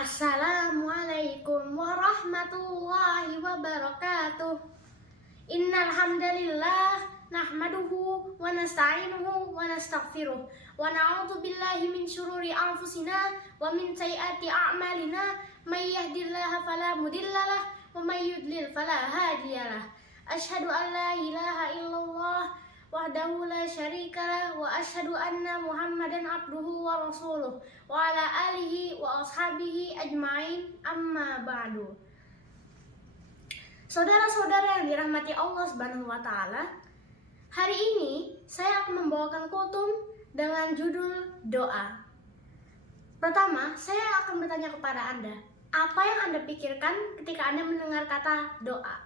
Assalamualaikum warahmatullahi wabarakatuh. Innal hamdalillah nahmaduhu wa nasta'inuhu wa nastaghfiruh wa na'udzu billahi min syururi anfusina wa min sayyiati a'malina may yahdihillahu fala mudhillalah wa may yudlil fala hadiyalah. Asyhadu an la ilaha illallah wahdahu la syarikalah wa asyhadu anna Muhammadan abduhu wa rasuluh wa ala alihi wa ashabihi ajmain, amma ba'du. Saudara-saudara yang dirahmati Allah Subhanahu wa taala, hari ini saya akan membawakan kultum dengan judul doa. Pertama, saya akan bertanya kepada Anda, apa yang Anda pikirkan ketika Anda mendengar kata doa?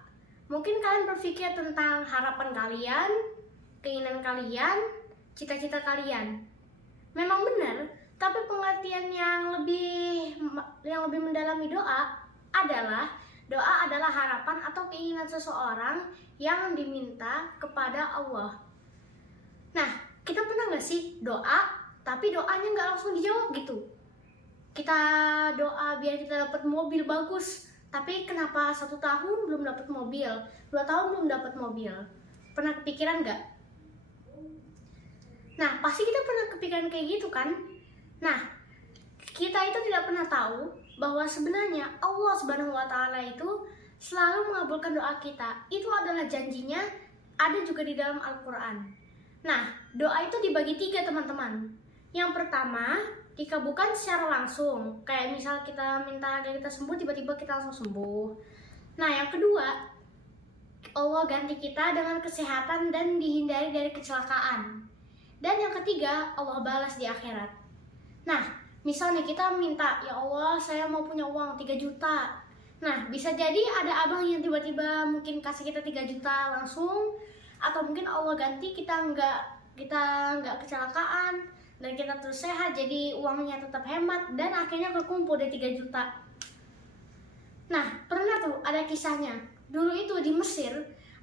Mungkin kalian berpikir tentang harapan kalian, keinginan kalian, cita-cita kalian. Memang benar, tapi pengertian yang lebih mendalami doa adalah harapan atau keinginan seseorang yang diminta kepada Allah. Nah, kita pernah nggak sih doa, tapi doanya nggak langsung dijawab gitu? Kita doa biar kita dapat mobil bagus, tapi kenapa 1 tahun belum dapat mobil, 2 tahun belum dapat mobil? Pernah kepikiran nggak? Nah, pasti kita pernah kepikiran kayak gitu kan? Nah, kita itu tidak pernah tahu bahwa sebenarnya Allah Subhanahu wa taala itu selalu mengabulkan doa kita. Itu adalah janjinya, ada juga di dalam Al-Qur'an. Nah, doa itu dibagi 3, teman-teman. Yang pertama, dikabulkan secara langsung. Kayak misal kita minta agar kita sembuh, tiba-tiba kita langsung sembuh. Nah, yang kedua, Allah ganti kita dengan kesehatan dan dihindari dari kecelakaan. Dan yang ketiga, Allah balas di akhirat. Nah, misalnya kita minta, ya Allah saya mau punya uang 3 juta. Nah, bisa jadi ada abang yang tiba-tiba mungkin kasih kita 3 juta langsung. Atau mungkin Allah ganti kita nggak kecelakaan. Dan kita terus sehat, jadi uangnya tetap hemat. Dan akhirnya kekumpul dari 3 juta. Nah, pernah tuh ada kisahnya. Dulu itu di Mesir,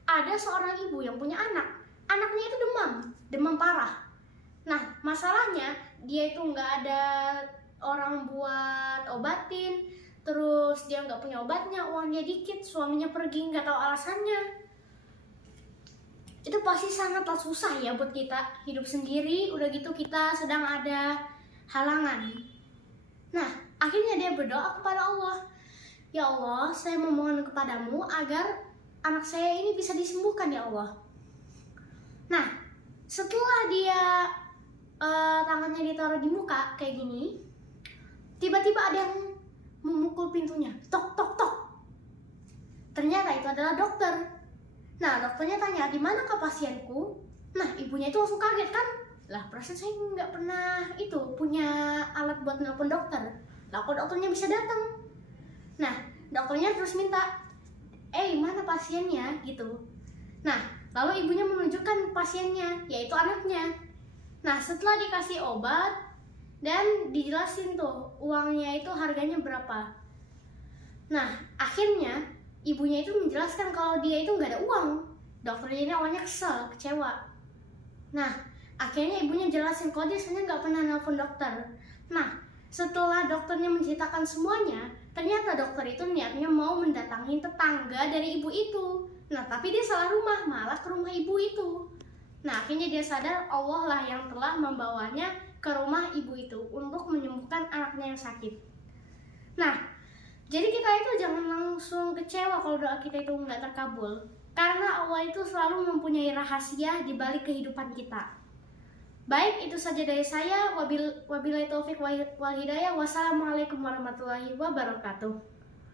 ada seorang ibu yang punya anak. Anaknya itu demam parah. Nah, masalahnya dia itu nggak ada orang buat obatin, terus dia nggak punya obatnya, uangnya dikit, suaminya pergi nggak tahu alasannya. Itu pasti sangatlah susah ya buat kita hidup sendiri, udah gitu kita sedang ada halangan. Nah, akhirnya dia berdoa kepada Allah, ya Allah, saya memohon kepadamu agar anak saya ini bisa disembuhkan ya Allah. Nah, setelah dia tangannya ditaruh di muka kayak gini, tiba-tiba ada yang memukul pintunya, tok tok tok. Ternyata itu adalah dokter. Nah, dokternya tanya, di manakah pasienku? Nah, ibunya itu langsung kaget kan? Lah, perasaan saya nggak pernah itu punya alat buat nelpon dokter. Lah, kok dokternya bisa datang? Nah, dokternya terus minta, mana pasiennya gitu. Nah, lalu ibunya menunjukkan pasiennya, yaitu anaknya. Nah, setelah dikasih obat dan dijelasin tuh uangnya itu harganya berapa. Nah, akhirnya ibunya itu menjelaskan kalau dia itu nggak ada uang. Dokternya ini awalnya kesel, kecewa. Nah, akhirnya ibunya jelasin kalau dia sebenarnya nggak pernah nelpon dokter. Nah, setelah dokternya menceritakan semuanya, ternyata dokter itu niatnya mau mendatangi tetangga dari ibu itu. Nah, tapi dia salah rumah, malah ke rumah ibu itu. Nah, akhirnya dia sadar Allah lah yang telah membawanya ke rumah ibu itu untuk menyembuhkan anaknya yang sakit. Nah, jadi kita itu jangan langsung kecewa kalau doa kita itu nggak terkabul. Karena Allah itu selalu mempunyai rahasia di balik kehidupan kita. Baik, itu saja dari saya. Wabillahi taufik wal hidayah. Wassalamualaikum warahmatullahi wabarakatuh.